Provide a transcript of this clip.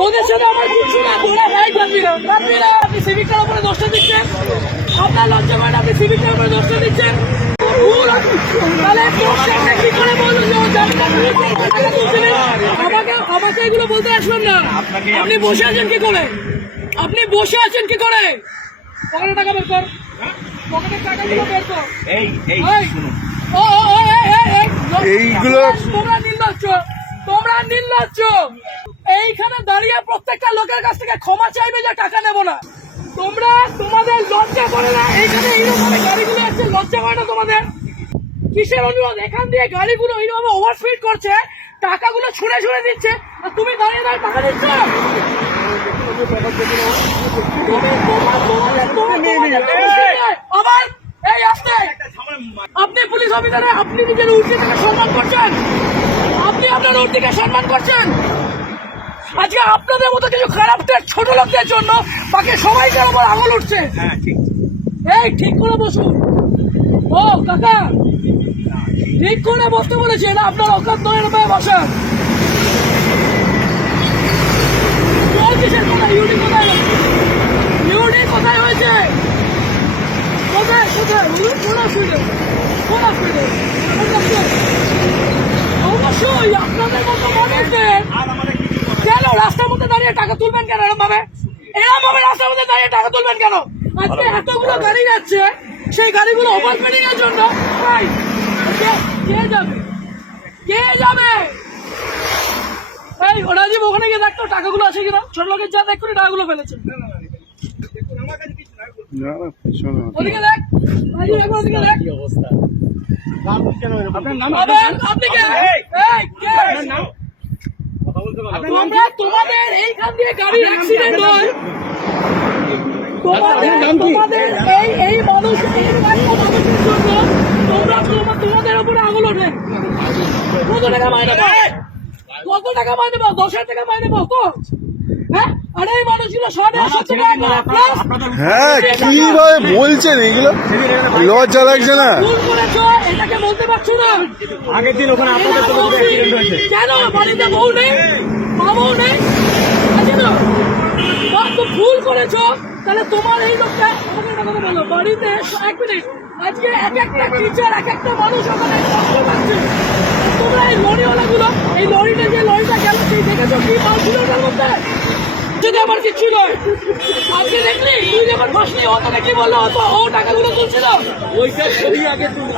তোদের সাথে আমার কিছু না? আপনি সিভিকটার উপরে দোষটা দিচ্ছেন। আপনার লজ্জা মানে আপনি সিভিকটার উপরে দোষটা দিচ্ছেন? আমাকে আমাকে এগুলো বলতে আসবেন না। আপনি বসে আছেন কি করে? আপনি বসে আছেন কি করে? পকেটে টাকা বের কর। বের এই এই শুনুন। এইগুলো- তোমরা নির্লজ্জ। তোমরা নির্লজ্জ। এইখানে দাঁড়িয়ে প্রত্যেকটা লোকের কাছ থেকে ক্ষমা চাইবে যে টাকা নেব না। তোমরা তোমাদের লজ্জা করে না? এইখানে এইরকম গাড়িগুলো আছে, লজ্জা করে না তোমাদের? কিসের অনুরোধ? এখান দিয়ে গাড়িগুলো এইরকম ওভারস্পিড করছে, টাকাগুলো ছুঁড়ে ছুঁড়ে দিচ্ছে, আর তুমি দাঁড়িয়ে দাঁড়িয়ে টাকা দিচ্ছ আপনি পুলিশ অফিসারে, আপনি নিজের উর্দিকে সম্মান করছেন। আপনি আপনার উর্দিকে সম্মান করছেন। আজকে আপনাদের মতো কিছু খারাপদের ছোট লোকদের জন্য বাকি সবাইকার উপর আঙুল উঠছে। হ্যাঁ ঠিক। এই ঠিক করে বসুন। ও কাকা ঠিক করে বসতে বলেছি না আপনার অকাত নয় রূপায় বসান। কিসের কোথায় ইউনি কোথায় হয়েছে? ইউনি কোথায় হয়েছে? কোথায় কোথায়? কোন অসুবিধা কোন অসুবিধা অবশ্যই আপনাদের মতো মানুষদের আর আমাদের কিছু কথা কেন রাস্তার মধ্যে দাঁড়িয়ে টাকা তুলবেন কেন এরকম ভাবে এরকম ভাবে রাস্তার মধ্যে দাঁড়িয়ে টাকা তুলবেন কেন? আজকে এতগুলো গাড়ি যাচ্ছে সেই গাড়িগুলো ওভারস্পিডিং এর জন্য কে- কে যাবে? কে যাবে? এই রাজীব ওখানে গিয়ে দেখতো টাকাগুলো আছে কিনা। ছোট লোকের যা দেখ করে টাকাগুলো ফেলেছে। ওদিকে দেখ। ওদিকে দেখ। আপনার নাম আপনি কে? এই! এই কে কথা বলতে পারবেন তোমরা তোমাদের এইখান দিয়ে গাড়ির অ্যাক্সিডেন্ট হয়। তোমাদের তোমাদের এই এই মানুষ এই মানুষের জন্য তোমরা তোমাদের উপরে আঙুল ওঠে। কত টাকা মাইনে পাও? কত টাকা মাইনে পাও? দশ হাজার টাকা মাইনে পাও? তো হ্যাঁ? হ্যাঁ কীভাবে বলছেন এগুলো? লজ্জা লাগছে না। এটাকে বলতে পারছ না। আগের দিন ওখানে আপনাদের তো অ্যাক্সিডেন্ট হয়েছে। কেন? বাড়িতে বউ নেই? মা বউ নেই? বা তো ভুল করেছ। তাহলে তোমার এই লোকটা আমাকে একটা কথা বলো বাড়িতে এক মিনিট। আজকে এক একটা টিচার এক একটা মানুষ ওখানে তোমরা এই লরিওয়ালাগুলো এই লরিটা যে লরিটা গেল সেই দেখেছ কি? মাল ছিল ওটার মধ্যে? যদি আমার কিচ্ছু নয়। আজকে দেখলি? তুই যখন বসলি ও তোকে কি বলল? ও টাকাগুলো তুলছিল। ওইটা আগে তুলে।